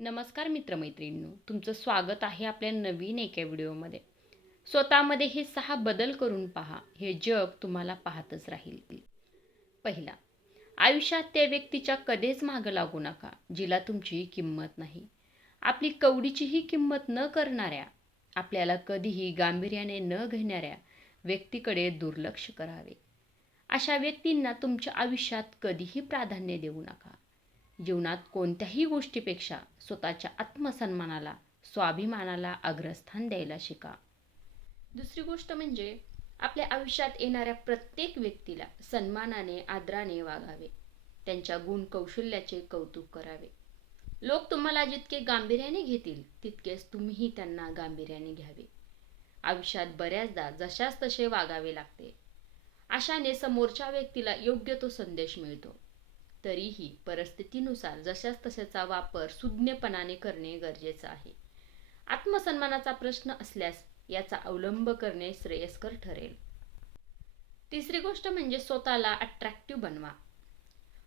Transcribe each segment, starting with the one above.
नमस्कार मित्रमैत्रिणींनो तुमचं स्वागत आहे आपल्या नवीन एका व्हिडिओमध्ये. स्वतःमध्ये हे सहा बदल करून पहा हे जग तुम्हाला पाहतच राहील. पहिला आयुष्यात त्या व्यक्तीच्या कधीच मागं लागू नका जिला तुमची किंमत नाही. आपली कवडीचीही किंमत न करणाऱ्या आपल्याला कधीही गांभीर्याने न घेणाऱ्या व्यक्तीकडे दुर्लक्ष करावे. अशा व्यक्तींना तुमच्या आयुष्यात कधीही प्राधान्य देऊ नका. जीवनात कोणत्याही गोष्टीपेक्षा स्वतःच्या आत्मसन्मानाला स्वाभिमानाला अग्रस्थान द्यायला शिका. दुसरी गोष्ट म्हणजे आपल्या आयुष्यात येणाऱ्या प्रत्येक व्यक्तीला सन्मानाने आदराने वागावे. त्यांच्या गुण कौशल्याचे कौतुक करावे. लोक तुम्हाला जितके गांभीर्याने घेतील तितकेच तुम्हीही त्यांना गांभीर्याने घ्यावे. आयुष्यात बऱ्याचदा जशास तसे वागावे लागते. अशाने समोरच्या व्यक्तीला योग्य तो संदेश मिळतो. तरीही परिस्थितीनुसार जशाच तशाचा वापर सुज्ञपणाने करणे गरजेचं आहे. आत्मसन्मानाचा प्रश्न असल्यास याचा अवलंब करणे श्रेयस्कर ठरेल. तिसरी गोष्ट म्हणजे स्वतःला अट्रॅक्टिव्ह बनवा.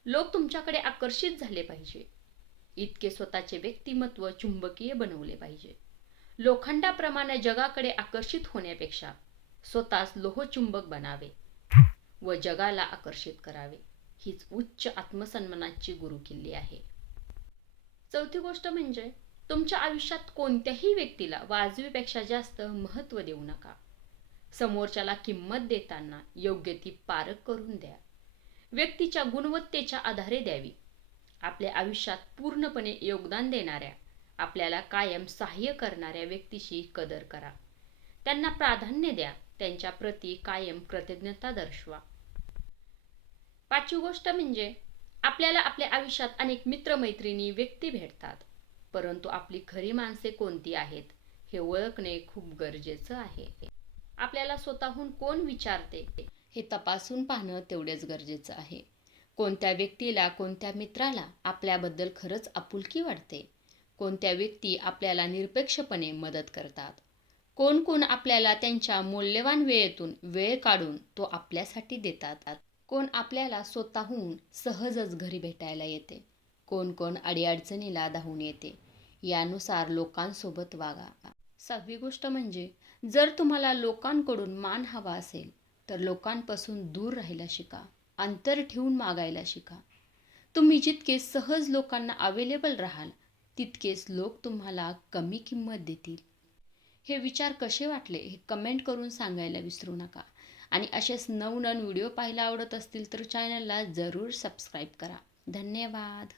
लोक तुमच्याकडे आकर्षित झाले पाहिजे. इतके स्वतःचे व्यक्तिमत्व चुंबकीय बनवले पाहिजे. लोखंडाप्रमाणे जगाकडे आकर्षित होण्यापेक्षा स्वतःच लोहचुंबक बनावे व जगाला आकर्षित करावे. हीच उच्च आत्मसन्मानाची गुरुकिल्ली आहे. चौथी गोष्ट म्हणजे तुमच्या आयुष्यात कोणत्याही व्यक्तीला वाजवीपेक्षा जास्त महत्त्व देऊ नका. समोरच्याला किंमत देताना योग्य ती पारख करून द्या. व्यक्तीच्या गुणवत्तेच्या आधारे द्यावी. आपल्या आयुष्यात पूर्णपणे योगदान देणाऱ्या आपल्याला कायम सहाय्य करणाऱ्या व्यक्तीशी कदर करा. त्यांना प्राधान्य द्या त्यांच्या प्रती कायम कृतज्ञता दर्शवा. पाचवी गोष्ट म्हणजे आपल्याला आपल्या आयुष्यात अनेक मित्रमैत्रिणी व्यक्ती भेटतात. परंतु आपली खरी माणसे कोणती आहेत हे ओळखणे खूप गरजेचं आहे. आपल्याला स्वतःहून कोण विचारते हे तपासून पाहणं तेवढेच गरजेचं आहे. कोणत्या व्यक्तीला कोणत्या मित्राला आपल्याबद्दल खरंच आपुलकी वाटते? कोणत्या व्यक्ती आपल्याला निरपेक्षपणे मदत करतात? कोण कोण आपल्याला त्यांच्या मौल्यवान वेळेतून वेळ काढून तो आपल्यासाठी देतात? कोण आपल्याला स्वतःहून सहजच घरी भेटायला येते. कोण कोण अडीअडचणीला धावून येते. यानुसार लोकांसोबत वागा. सहावी गोष्ट म्हणजे जर तुम्हाला लोकांकडून मान हवा असेल तर लोकांपासून दूर राहायला शिका. अंतर ठेवून मागायला शिका. तुम्ही जितके सहज लोकांना अवेलेबल राहाल तितकेच लोक तुम्हाला कमी किंमत देतील. हे विचार कसे वाटले हे कमेंट करून सांगायला विसरू नका. आणि असेच नवनवीन व्हिडिओ पाहायला आवडत असतील तर चॅनलला जरूर सबस्क्राईब करा. धन्यवाद.